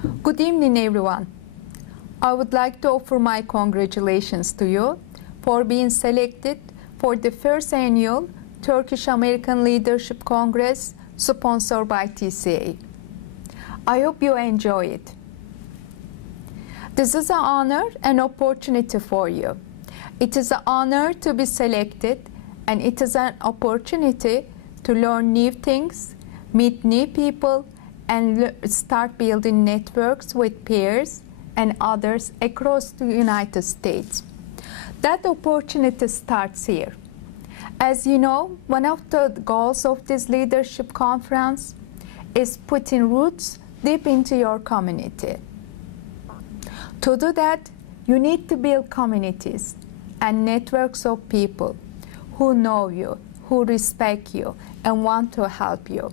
Good evening, everyone. I would like to offer my congratulations to you for being selected for the first annual Turkish American Leadership Congress sponsored by TCA. I hope you enjoy it. This is an honor and opportunity for you. It is an honor to be selected, and it is an opportunity to learn new things, meet new people, and start building networks with peers and others across the United States. That opportunity starts here. As you know, one of the goals of this leadership conference is putting roots deep into your community. To do that, you need to build communities and networks of people who know you, who respect you, and want to help you.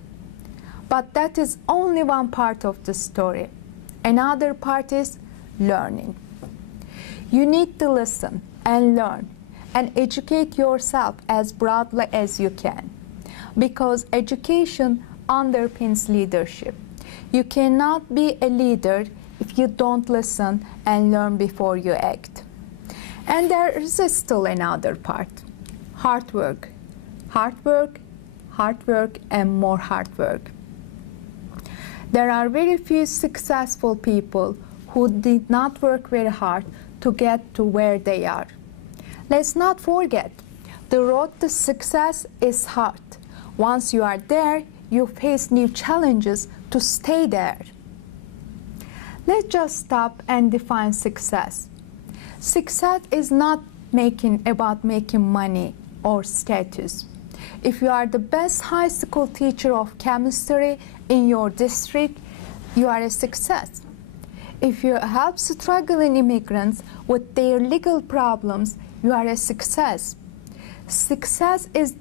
But that is only one part of the story. Another part is learning. You need to listen and learn and educate yourself as broadly as you can, because education underpins leadership. You cannot be a leader if you don't listen and learn before you act. And there is still another part: hard work. Hard work, hard work, and more hard work. There are very few successful people who did not work very hard to get to where they are. Let's not forget, the road to success is hard. Once you are there, you face new challenges to stay there. Let's just stop and define success. Success is not about making money or status. If you are the best high school teacher of chemistry in your district, you are a success. If you help struggling immigrants with their legal problems, you are a success. Success is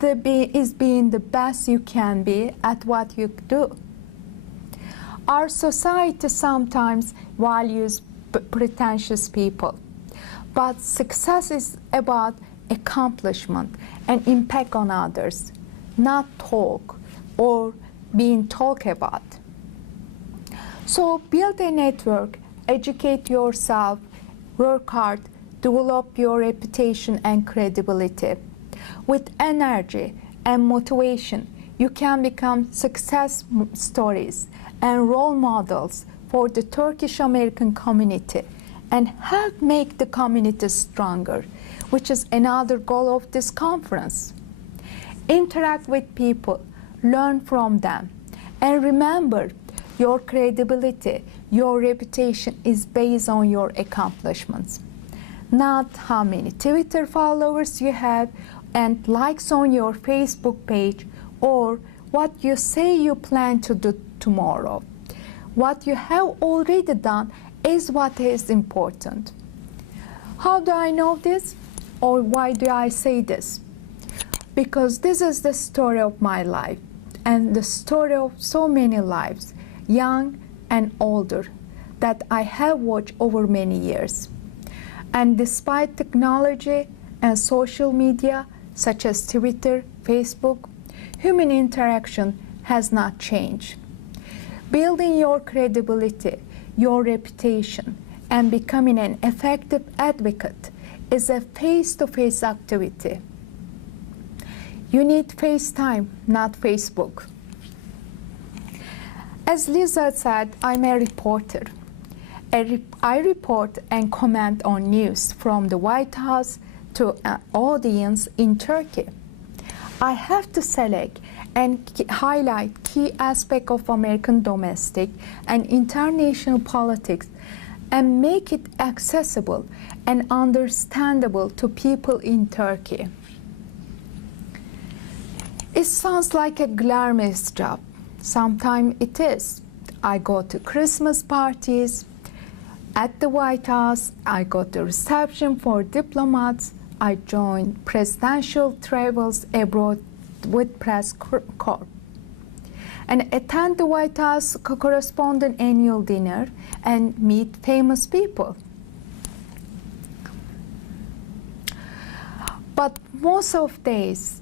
being the best you can be at what you do. Our society sometimes values pretentious people, but success is about accomplishment and impact on others, not talk or being talked about. So build a network, educate yourself, work hard, develop your reputation and credibility. With energy and motivation, you can become success stories and role models for the Turkish American community and help make the community stronger, which is another goal of this conference. Interact with people, learn from them, and remember, your credibility, your reputation is based on your accomplishments, not how many Twitter followers you have and likes on your Facebook page, or what you say you plan to do tomorrow. What you have already done is what is important. How do I know this? Or why do I say this? Because this is the story of my life and the story of so many lives, young and older, that I have watched over many years. And despite technology and social media such as Twitter, Facebook, human interaction has not changed. Building your credibility, your reputation, and becoming an effective advocate is a face-to-face activity. You need FaceTime, not Facebook. As Lisa said, I'm a reporter. I report and comment on news from the White House to an audience in Turkey. I have to select and highlight key aspects of American domestic and international politics and make it accessible and understandable to people in Turkey. It sounds like a glamorous job. Sometimes it is. I go to Christmas parties at the White House. I go to reception for diplomats. I join presidential travels abroad with press corps and attend the White House Correspondent annual dinner and meet famous people. But most of days,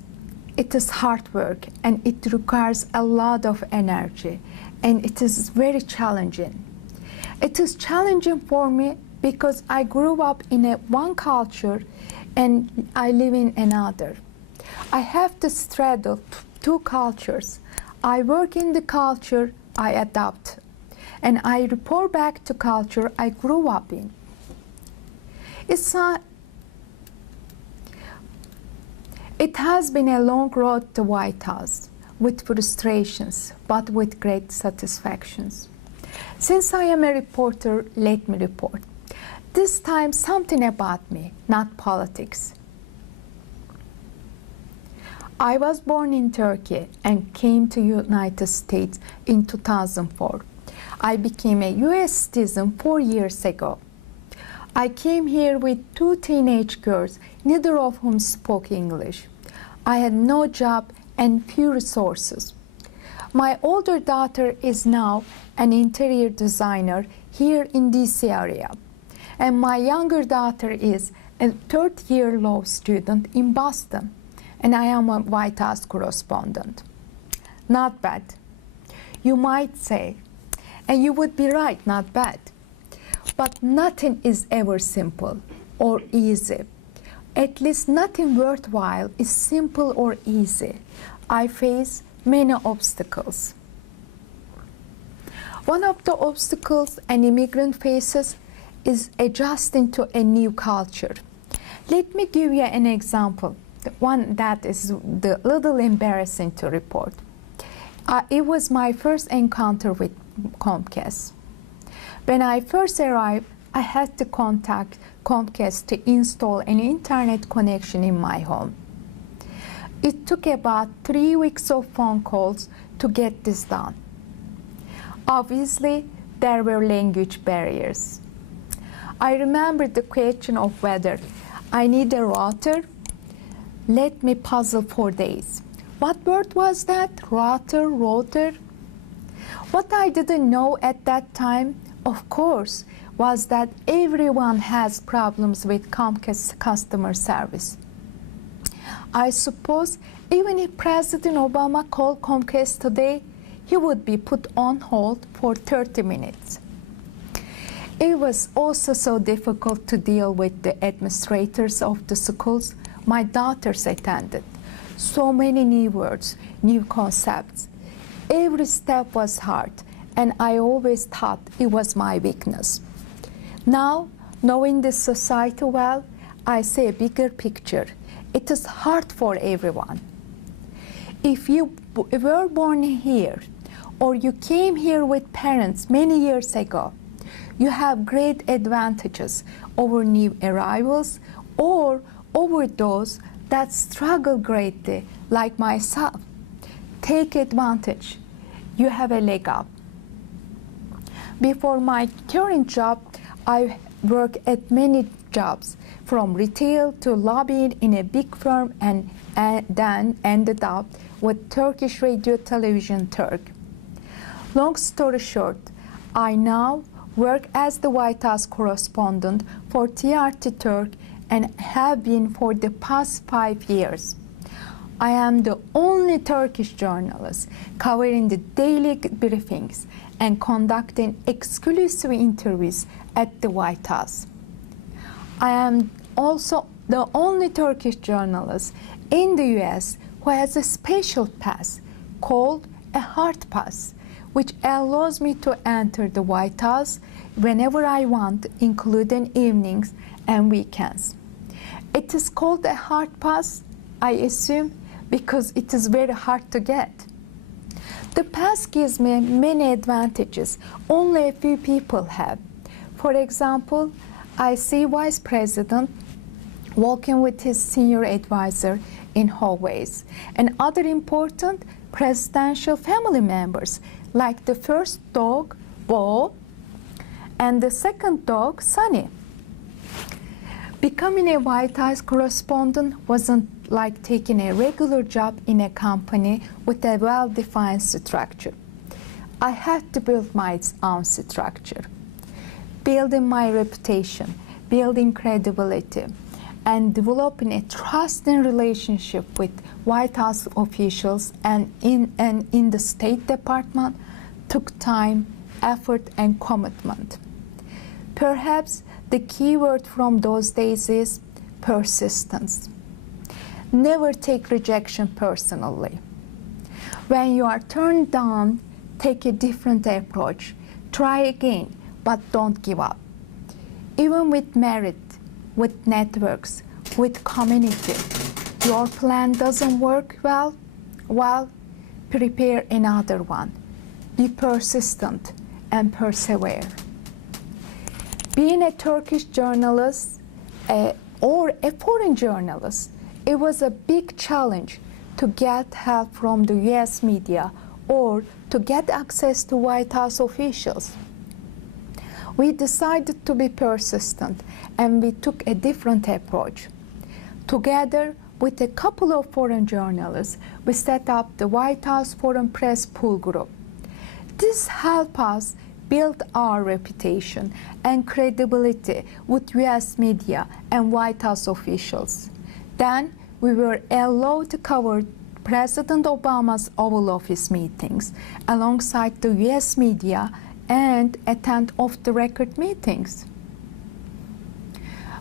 it is hard work and it requires a lot of energy and it is very challenging. It is challenging for me because I grew up in one culture and I live in another. I have to straddle two cultures. I work in the culture I adopt, and I report back to culture I grew up in. It has been a long road to White House, with frustrations, but with great satisfactions. Since I am a reporter, let me report. This time, something about me, not politics. I was born in Turkey and came to United States in 2004. I became a U.S. citizen 4 years ago. I came here with 2 teenage girls, neither of whom spoke English. I had no job and few resources. My older daughter is now an interior designer here in DC area, and my younger daughter is a third-year law student in Boston, and I am a White House correspondent. Not bad, you might say, and you would be right, not bad. But nothing is ever simple or easy. At least nothing worthwhile is simple or easy. I face many obstacles. One of the obstacles an immigrant faces is adjusting to a new culture. Let me give you an example, one that is a little embarrassing to report. It was my first encounter with Comcast. When I first arrived, I had to contact Comcast to install an internet connection in my home. It took about 3 weeks of phone calls to get this done. Obviously, there were language barriers. I remember the question of whether I need a router. Let me puzzle for days. What word was that? Router, router? What I didn't know at that time, of course, was that everyone has problems with Comcast customer service. I suppose even if President Obama called Comcast today, he would be put on hold for 30 minutes. It was also so difficult to deal with the administrators of the schools my daughters attended. So many new words, new concepts. Every step was hard, and I always thought it was my weakness. Now, knowing this society well, I see a bigger picture. It is hard for everyone. If you were born here, or you came here with parents many years ago, you have great advantages over new arrivals or over those that struggle greatly, like myself. Take advantage. You have a leg up. Before my current job, I worked at many jobs, from retail to lobbying in a big firm, and then ended up with Turkish radio television TURK. Long story short, I now work as the White House correspondent for TRT-TURK and have been for the past 5 years. I am the only Turkish journalist covering the daily briefings and conducting exclusive interviews at the White House. I am also the only Turkish journalist in the US who has a special pass called a hard pass, which allows me to enter the White House whenever I want, including evenings and weekends. It is called a hard pass, I assume, because it is very hard to get. The pass gives me many advantages only a few people have. For example, I see Vice President walking with his senior advisor in hallways, and other important presidential family members, like the first dog, Bo, and the second dog, Sunny. Becoming a White House correspondent wasn't like taking a regular job in a company with a well-defined structure. I had to build my own structure, building my reputation, building credibility, and developing a trusting relationship with White House officials and in the State Department took time, effort, and commitment. Perhaps the key word from those days is persistence. Never take rejection personally. When you are turned down, take a different approach. Try again, but don't give up. Even with merit, with networks, with community, your plan doesn't work well, prepare another one. Be persistent and persevere. Being a Turkish journalist or a foreign journalist, it was a big challenge to get help from the US media or to get access to White House officials. We decided to be persistent and we took a different approach. Together with a couple of foreign journalists, we set up the White House Foreign Press Pool Group. This helped us build our reputation and credibility with US media and White House officials. Then we were allowed to cover President Obama's Oval Office meetings alongside the US media and attend off-the-record meetings.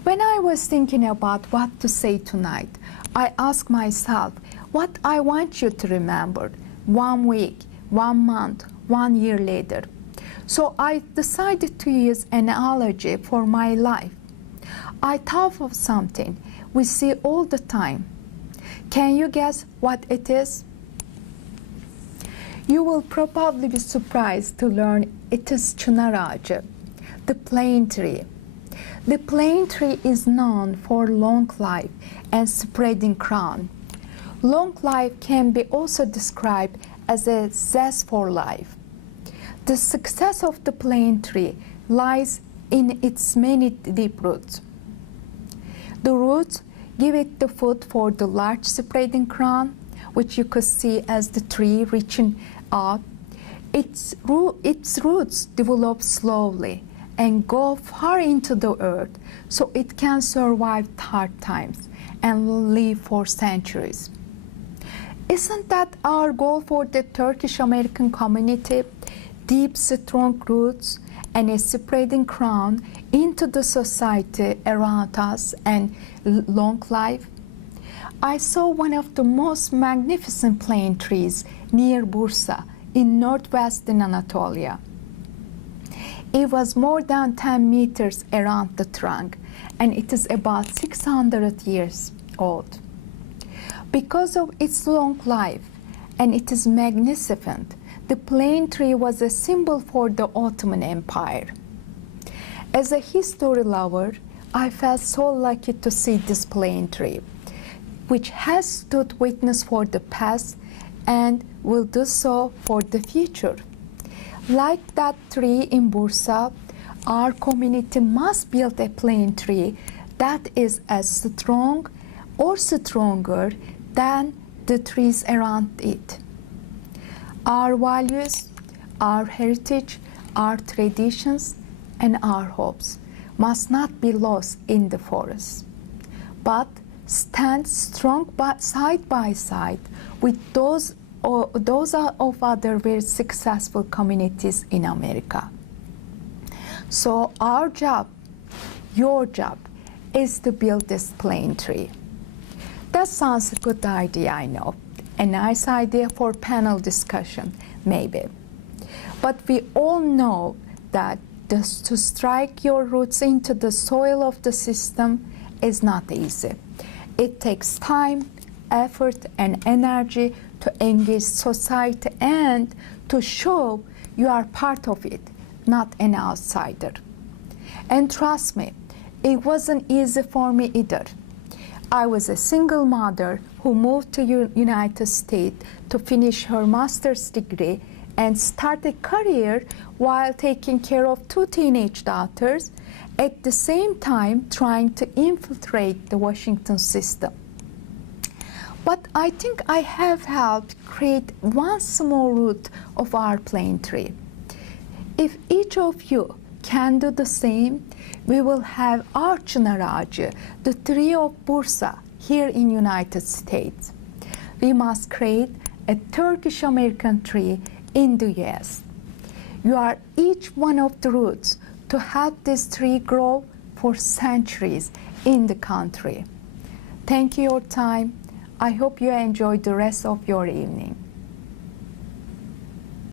When I was thinking about what to say tonight, I asked myself what I want you to remember 1 week, 1 month, 1 year later. So I decided to use an analogy for my life. I thought of something we see all the time. Can you guess what it is? You will probably be surprised to learn it is çınar ağacı, the plane tree. The plane tree is known for long life and spreading crown. Long life can be also described as a zest for life. The success of the plane tree lies in its many deep roots. The roots give it the food for the large spreading crown, which you could see as the tree reaching up. Its roots develop slowly and go far into the earth so it can survive hard times and live for centuries. Isn't that our goal for the Turkish American community? Deep, strong roots and a spreading crown into the society around us and long life. I saw one of the most magnificent plane trees near Bursa in northwestern Anatolia. It was more than 10 meters around the trunk and it is about 600 years old. Because of its long life and it is magnificent, the plane tree was a symbol for the Ottoman Empire. As a history lover, I felt so lucky to see this plane tree, which has stood witness for the past and will do so for the future. Like that tree in Bursa, our community must build a plane tree that is as strong or stronger than the trees around it. Our values, our heritage, our traditions, and our hopes must not be lost in the forest, but stand strong side by side with those of other very successful communities in America. So our job, your job, is to build this plane tree. That sounds a good idea, I know. A nice idea for panel discussion, maybe. But we all know that to strike your roots into the soil of the system is not easy. It takes time, effort, and energy to engage society and to show you are part of it, not an outsider. And trust me, it wasn't easy for me either. I was a single mother who moved to United States to finish her master's degree and start a career while taking care of 2 teenage daughters, at the same time trying to infiltrate the Washington system. But I think I have helped create one small root of our plane tree. If each of you can do the same, we will have our çınar ağacı, the tree of Bursa, here in United States. We must create a Turkish American tree in the US. You are each one of the roots to help this tree grow for centuries in the country. Thank you for your time. I hope you enjoy the rest of your evening.